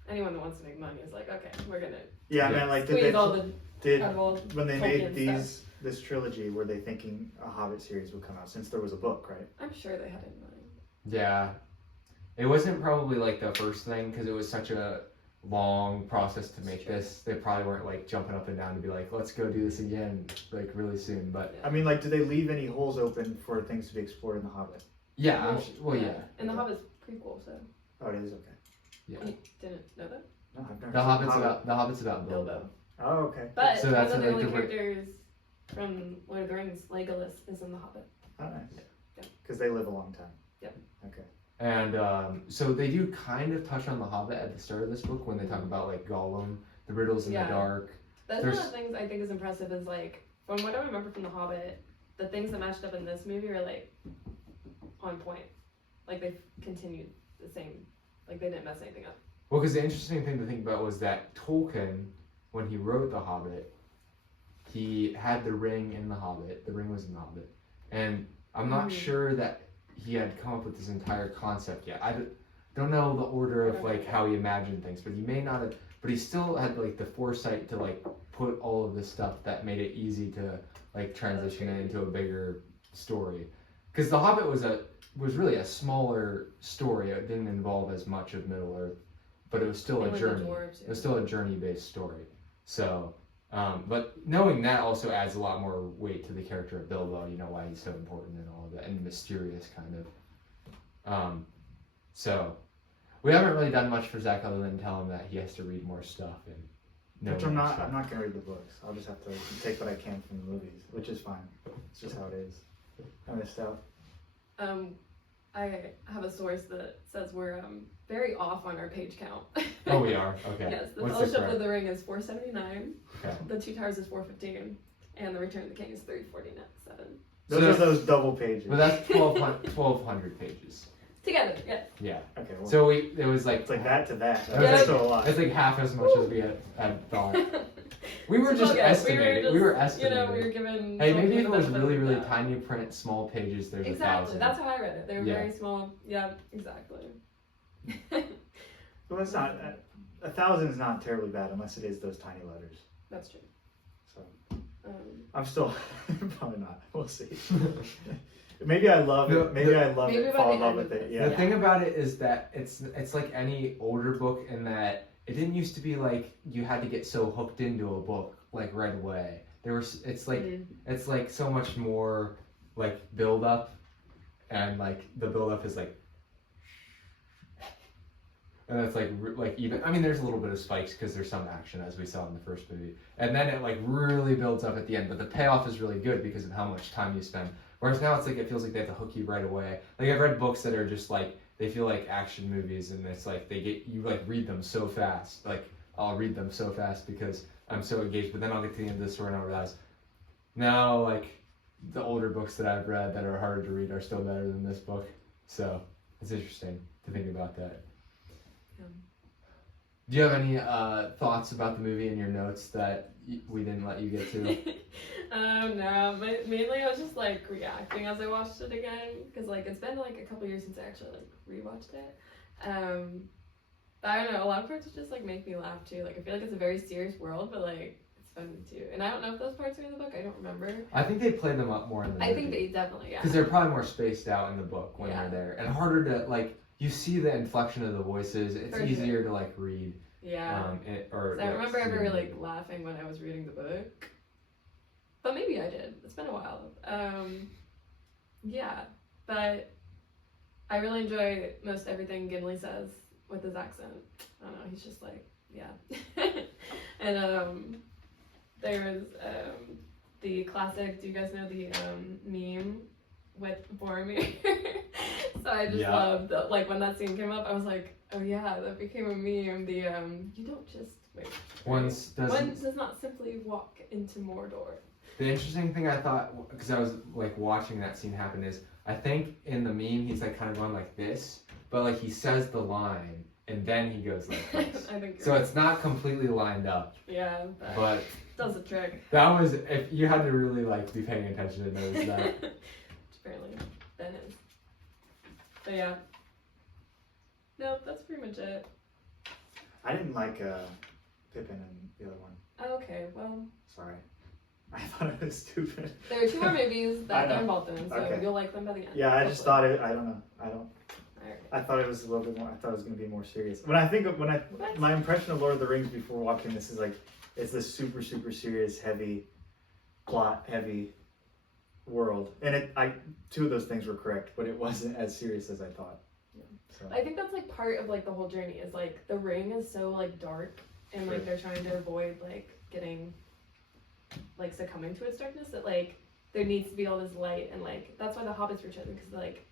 anyone that wants to make money is like, okay, we're gonna Yeah, I Yeah. mean, like, squeeze all the did out of all when they Tolkien made stuff. this trilogy, were they thinking a Hobbit series would come out since there was a book, right? I'm sure they had it in mind. Yeah, it wasn't probably like the first thing because it was such a long process to make Sure. this. They probably weren't like jumping up and down to be like, let's go do this again, like really soon. But I mean, like, do they leave any holes open for things to be explored in The Hobbit? yeah, Well, well, yeah. And the Okay. Hobbit's prequel, so Oh, it is okay. Yeah. you didn't know that? No, I've never. The seen Hobbit's about Bilbo. Bilbo. Oh, okay. But So one that's of the like only the characters from Lord of the Rings, Legolas, is in the Hobbit. Oh, nice. Yeah. Because they live a long time. Yep. Okay. And so they do kind of touch on the Hobbit at the start of this book when they talk about like Gollum, the riddles in Yeah. the dark. That's There's- one of the things I think is impressive is like, from what I remember from The Hobbit, the things that matched up in this movie are like on point. Like they've continued the same, like they didn't mess anything up. Well, because the interesting thing to think about was that Tolkien, when he wrote The Hobbit, he had the ring in The Hobbit. The ring was in The Hobbit. And I'm not sure that he had come up with this entire concept yet. Don't know the order of like how he imagined things, but he may not have. But he still had like the foresight to like put all of this stuff that made it easy to like transition it into a bigger story. Because The Hobbit was really a smaller story. It didn't involve as much of Middle Earth, but it was still Same a with the journey. dwarves, It was still a journey-based story. So, but knowing that also adds a lot more weight to the character of Bilbo. You know why he's so important and all of that, and mysterious kind of. So, we haven't really done much for Zach other than tell him that he has to read more stuff and. know Which I'm more not. stuff. I'm not gonna read the books. I'll just have to take what I can from the movies, which is fine. It's just how it is. I missed out. I have a source that says we're very off on our page count. Oh, we are. Okay. Yes, the What's Fellowship correct? of the Ring is 479. Okay. The Two Towers is 415, and the Return of the King is 347. Those So- are those double pages. But that's 1,200 pages. Together, yes. Yeah. Okay. Well, So it was like it's like that to that. Yeah. That's still a lot. it's like half as much as we had thought. We were It's just okay. estimating. We were You estimating. know, we were given. Hey, maybe if it was benefit really, of really that. tiny print, small pages, there's Exactly. 1,000. That's how I read it. They were Yeah. very small. Yeah, exactly. Well, that's not. 1,000 is not terribly bad unless it is those tiny letters. That's true. So Um, I'm still probably not. We'll see. Maybe I love it. Maybe I love Maybe it. by Fall the in love end with of it. this. Yeah. The thing about it is that it's like any older book in that it didn't used to be like you had to get so hooked into a book like right away. It's like so much more like build up, and like the build up is like. And it's like even, I mean, there's a little bit of spikes because there's some action as we saw in the first movie. And then it like really builds up at the end, but the payoff is really good because of how much time you spend. Whereas now it's like, it feels like they have to hook you right away. Like I've read books that are just like, they feel like action movies and it's like, you like read them so fast. Like I'll read them so fast because I'm so engaged, but then I'll get to the end of the story and I'll realize, no, like the older books that I've read that are harder to read are still better than this book. So it's interesting to think about that. Do you have any thoughts about the movie in your notes that we didn't let you get to? No, mainly I was just like reacting as I watched it again because like it's been like a couple years since I actually like rewatched it. But I don't know, a lot of parts just like make me laugh too. Like I feel like it's a very serious world, but like it's funny too. And I don't know if those parts are in the book. I don't remember. I think they play them up more in the movie. I think they definitely because they're probably more spaced out in the book when they're there and harder to like. You see the inflection of the voices. It's For easier sure. to like read. Yeah. Or So I remember see ever the like movie. laughing when I was reading the book, but maybe I did. It's been a while. Yeah, but I really enjoy most everything Gimli says with his accent. I don't know. He's just like and there's the classic. Do you guys know the meme with Boromir? So I just loved like when that scene came up. I was like, oh yeah, that became a meme. The you don't just Wait. Once One doesn't. does not simply walk into Mordor. The interesting thing I thought, because I was like watching that scene happen, is I think in the meme he's like kind of going like this, but like he says the line and then he goes like this. I think. So it's not completely lined up, Yeah. but Does the trick. that was, if you had to really like be paying attention to notice that. Which apparently Ben is. But yeah. No, that's pretty much it. I didn't like Pippin and the other one. Oh, okay, well, Sorry. I thought it was stupid. there are 2 more movies I that they're know. involved in, so Okay. you'll like them by the end. Yeah, I just thought it. I don't know. Alright. I thought it was a little bit more. I thought it was going to be more serious. My impression of Lord of the Rings before watching this is like it's this super serious, heavy, plot heavy world, and 2 of those things were correct, but it wasn't as serious as I thought. Yeah. So I think that's like part of like the whole journey is like the ring is so like dark and like they're trying to avoid like getting like succumbing to its darkness that like there needs to be all this light and like that's why the hobbits were chosen because like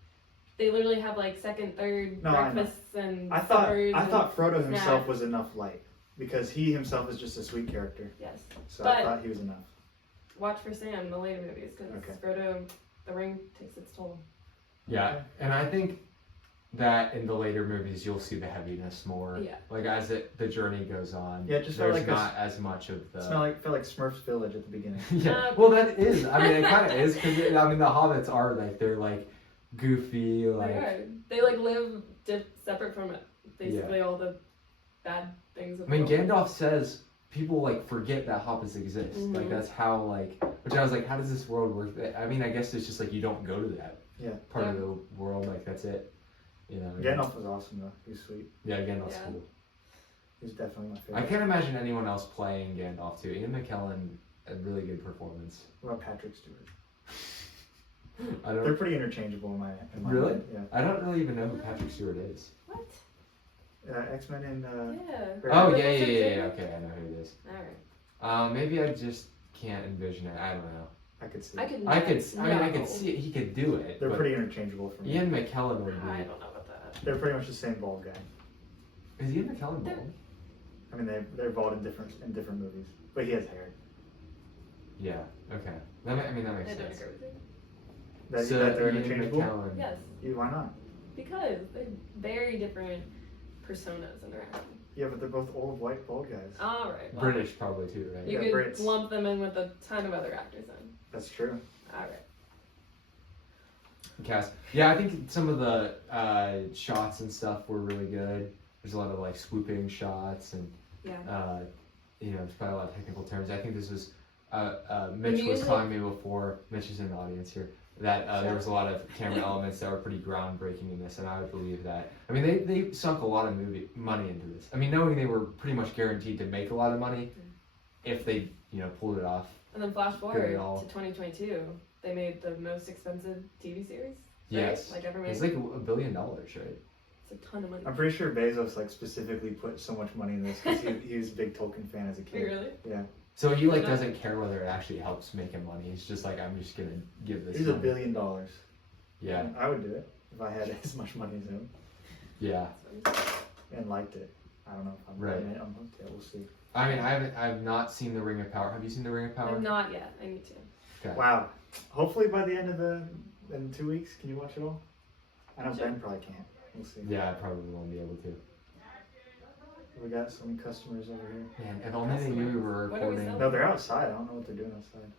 they literally have like second, third breakfasts and I thought suppers Frodo and himself snacks. was enough light because he himself is just a sweet character. Yes. So But- I thought he was enough. Watch for Sam in the later movies because Okay. Frodo, the ring takes its toll. Yeah, and I think that in the later movies you'll see the heaviness more. Yeah. Like as the journey goes on. Yeah, it just felt there's like not as much of the. Felt like Smurf's Village at the beginning. Yeah. Well, that is. I mean, it kind of is because I mean the hobbits are like they're like goofy like. They are. They like live separate from basically all the bad things. Of I mean, the world. Gandalf says people like forget that hobbits exist. Like Mhm. that's how like. Which I was like, how does this world work? I mean, I guess it's just like you don't go to that part of the world. Like that's it. You know. Gandalf was awesome though. He was sweet. Yeah, Gandalf's Yeah. cool. He was definitely my favorite. I can't imagine anyone else playing Gandalf too. Ian McKellen, a really good performance. What about Patrick Stewart? I They're don't pretty interchangeable in my really. mind. Yeah. I don't really even know who Patrick Stewart is. What? X-Men and Yeah. Oh Right. yeah. Okay, I know who it is. Alright. Maybe I just can't envision it. I don't know. I could see. I it. could. I could no. see it. He could do it. They're but pretty interchangeable for me. Ian McKellen would I be. don't know about that. They're pretty much the same bald guy. Is Ian McKellen They're- bald? I mean, they're bald in different movies, but he has hair. Yeah. Okay. That makes I don't sense. agree with you. That they're Ian interchangeable. McKellen. Yes, Why not? because they're very different personas in their acting. Yeah, but they're both old white bald guys. Alright. Well, British probably too, right? You Yeah, could Brits. lump them in with a ton of other actors then. That's true. Alright. Cast. Yeah, I think some of the shots and stuff were really good. There's a lot of like swooping shots and Yeah. there's probably a lot of technical terms. I think this was Mitch was music- telling me before. Mitch is in the audience here. That there Sure. was a lot of camera elements that were pretty groundbreaking in this, and I would believe that. I mean, they sunk a lot of money into this. I mean, knowing they were pretty much guaranteed to make a lot of money if they pulled it off. And then flash Good forward at all. to 2022, they made the most expensive TV series. Right? Yes, Like ever made. it's like $1 billion, right? It's a ton of money. I'm pretty sure Bezos like specifically put so much money in this because he was a big Tolkien fan as a Wait, kid. really? Yeah, So he like Yeah. doesn't care whether it actually helps make him money. He's just like, I'm just gonna give this. he's $1 money. billion. Yeah, I would do it if I had as much money as him yeah. and liked it. I don't know if I'm Right. I'm hooked yet. We'll see. I mean, I've not seen the Ring of Power. Have you seen the Ring of Power? I'm not yet. I need to. Okay. Wow. Hopefully by the end of in 2 weeks, can you watch it all? I know Sure. Ben probably can't. We'll see. Yeah, I probably won't be able to. We got so many customers over here. Man, if only they knew we were What are we recording. selling? No, they're outside. I don't know what they're doing outside.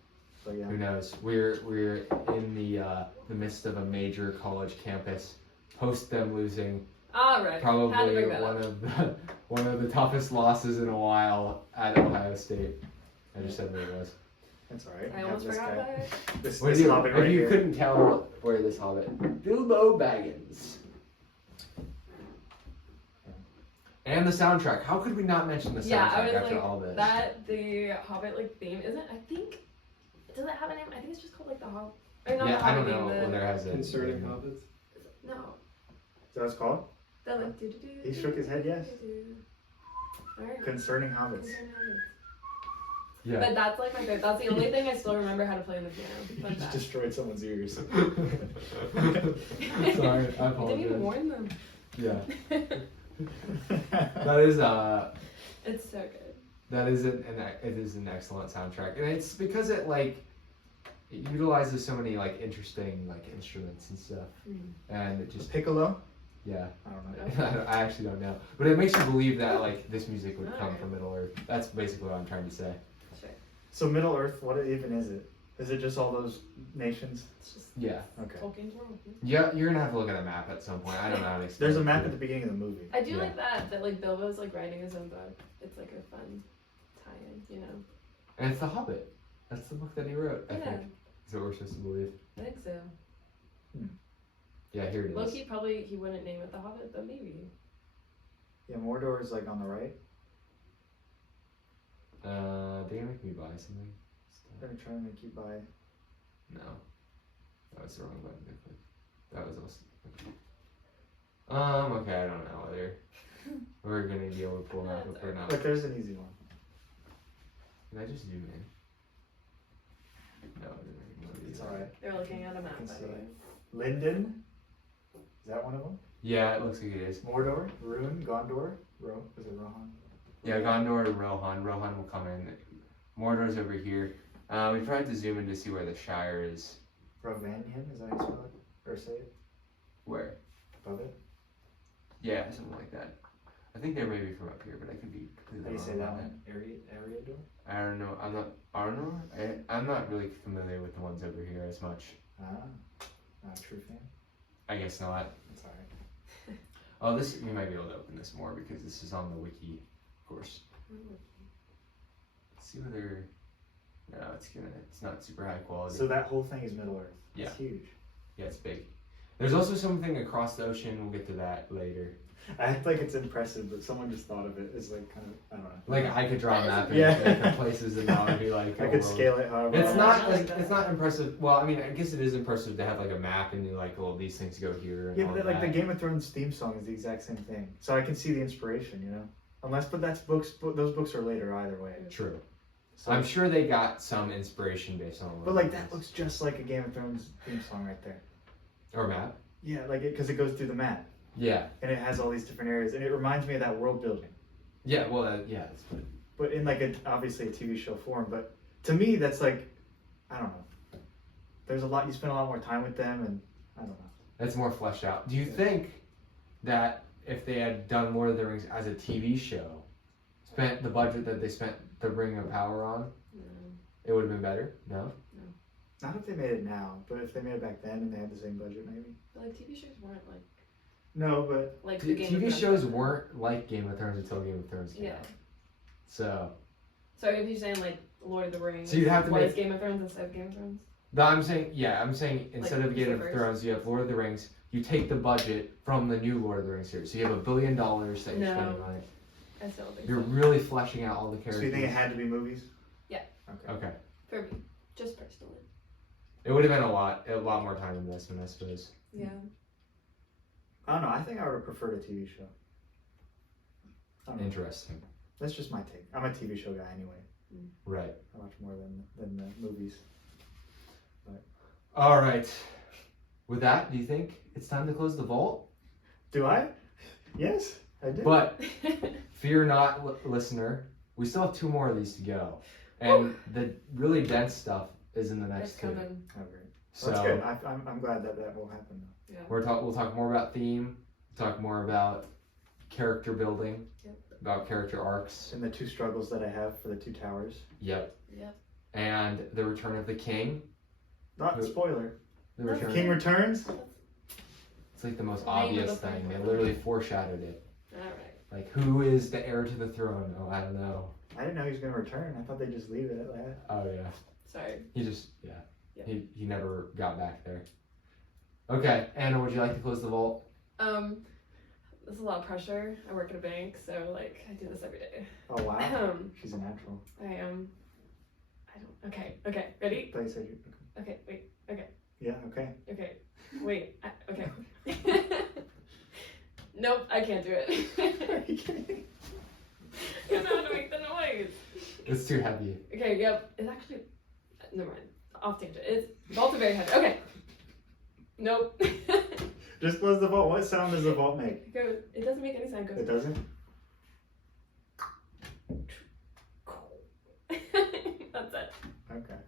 But yeah. Who knows? We're in the midst of a major college campus. Post them losing Alright. Had to probably bring that one up. of the toughest losses in a while at Ohio State. I just said what it was. That's alright. I almost forgot about it. This What do you? topic If right you here. couldn't tell where this hobbit, Bilbo Baggins. And the soundtrack. How could we not mention the soundtrack Yeah, I was after like, all this? the Hobbit like theme isn't. I think. Does it have a name? I think it's just called like the Hobbit. Or not Yeah, the I Hobbit don't know name. whether it has a Concerning hobbits. No. Is that what it's called? The like. Do-do-do, He shook his head yes. do-do-do. Alright. Concerning hobbits. Yeah. But that's like my favorite. That's the only thing I still remember how to play on the piano. You Like just that. destroyed someone's ears. Sorry, I You didn't even apologize. warn them. Yeah. That is It's so good. That is it is an excellent soundtrack, and it's because it utilizes so many like interesting like instruments and stuff, and it just Piccolo? yeah. I don't know. I actually don't know, but it makes you believe that like this music would come Okay. from Middle Earth. That's basically what I'm trying to say. Sure. So Middle Earth, what even is it? Is it just all those nations? It's just Yeah, Okay. Tolkien's world. yeah. You're gonna have to look at a map at some point. I don't know how to explain. There's a it map to at the you. beginning of the movie. I do Yeah. like that like Bilbo's like writing his own book. It's like a fun tie-in, you know. And it's The Hobbit. That's the book that he wrote. I Yeah. think is what we're supposed to believe. I think so. Yeah, here it is. Loki probably he wouldn't name it The Hobbit, but maybe. Yeah, Mordor is like on the right. They gonna make me buy something. They're gonna try to make you buy. No, that was the wrong button to click. That was also. Okay, I don't know whether we're gonna be able to pull that up or not. Look, there's an easy one. Can I just zoom in? No, it didn't make me It's zoom in. alright. They're looking at a map, can by see the it. way. Linden. Is that one of them? Yeah, it looks like it is. Mordor, Rune, Gondor, is it Rohan? Yeah, Gondor and Rohan. Rohan will come in. Mordor's over here. We tried to zoom in to see where the Shire is. Rovanian, is that how you spell it? Or say it? Where? Above it? Yeah, something like that. I think they're maybe from up here, but I could be How completely do you wrong say that about one? Ariador? I don't know. I'm not really familiar with the ones over here as much. Ah, not a true fan. I guess not. That's alright. Oh, this you might be able to open this more because this is on the wiki, of course. Let's see whether. No, it's not super high quality. So that whole thing is Middle Earth. Yeah. It's huge. Yeah, it's big. There's also something across the ocean. We'll get to that later. I act like it's impressive, but someone just thought of it as like kind of, I don't know. Like I could draw a map in Yeah. different places and that would be like. I oh, could well. scale it however. It's I not want. like it's not impressive. Well, I mean, I guess it is impressive to have like a map and you're like, oh, these things go here. And Yeah, all but like the that. Game of Thrones theme song is the exact same thing. So I can see the inspiration, you know? But that's books, those books are later either way. True. So, I'm sure they got some inspiration based on. but like that looks just like a Game of Thrones theme song right there. Or map. Yeah, like because it goes through the map Yeah. and it has all these different areas and it reminds me of that world building. Yeah. Well, yeah. That's funny. But in like obviously a TV show form. But to me, that's like, I don't know. There's a lot, you spend a lot more time with them and I don't know. That's more fleshed out. Do you think that if they had done Lord of the Rings as a TV show, spent the budget that they spent to Ring of Power on, it would have been better? No. Not if they made it now, but if they made it back then and they had the same budget maybe. But like TV shows weren't No, but like the Game of TV Thrones shows were. weren't like Game of Thrones until Game of Thrones came Yeah. out. So. So if you're saying like Lord of the Rings, So you'd have to was make- Game of Thrones instead of Game of Thrones? I'm saying instead Like of Game of flippers. Thrones, you have Lord of the Rings. You take the budget from the new Lord of the Rings series. So you have $1 billion that you're No. spending on it. I still don't think You're so. really fleshing out all the so characters. you think it had to be movies? Yeah. Okay. Okay. For me, just personally. It would have been a lot more time investment, I suppose. Yeah. I don't know. I think I would have preferred a TV show. I don't know. Interesting. That's just my take. I'm a TV show guy anyway. Right. I watch more than the movies. All right. With that, do you think it's time to close the vault? Do I? Yes, I did. But fear not, listener. We still have 2 more of these to go, and the really dense stuff is in the next It's 2. coming. Oh, great. So That's good. I'm glad that will happen. Yeah. we'll talk more about theme. Talk more about character building. Yep. About character arcs. And the 2 struggles that I have for the 2 towers. Yep. Yep. And the return of the king. Not Who- spoiler. The return. King returns. It's like the most Name of obvious the thing. They thing. literally foreshadowed it. All right. Like, who is the heir to the throne? Oh, I don't know. I didn't know he was gonna return. I thought they'd just leave it at that. Oh yeah. Sorry. He just Yeah. He never got back there. Okay, Anna, would you like to close the vault? There's a lot of pressure. I work at a bank, so like I do this every day. Oh wow. Um, She's a natural. I am. I don't. Okay. Okay. Ready? I thought you said you. Okay. Wait. Okay. Yeah. Okay. Okay. Wait. Okay. Nope. I can't do it. Are you kidding? I don't know how to make the noise. It's too heavy. Okay. Yep. It's actually. Never mind. Off tangent. It's vaults are very heavy. Okay. Nope. Just close the vault. What sound does the vault make? It doesn't make any sound. It doesn't. Okay.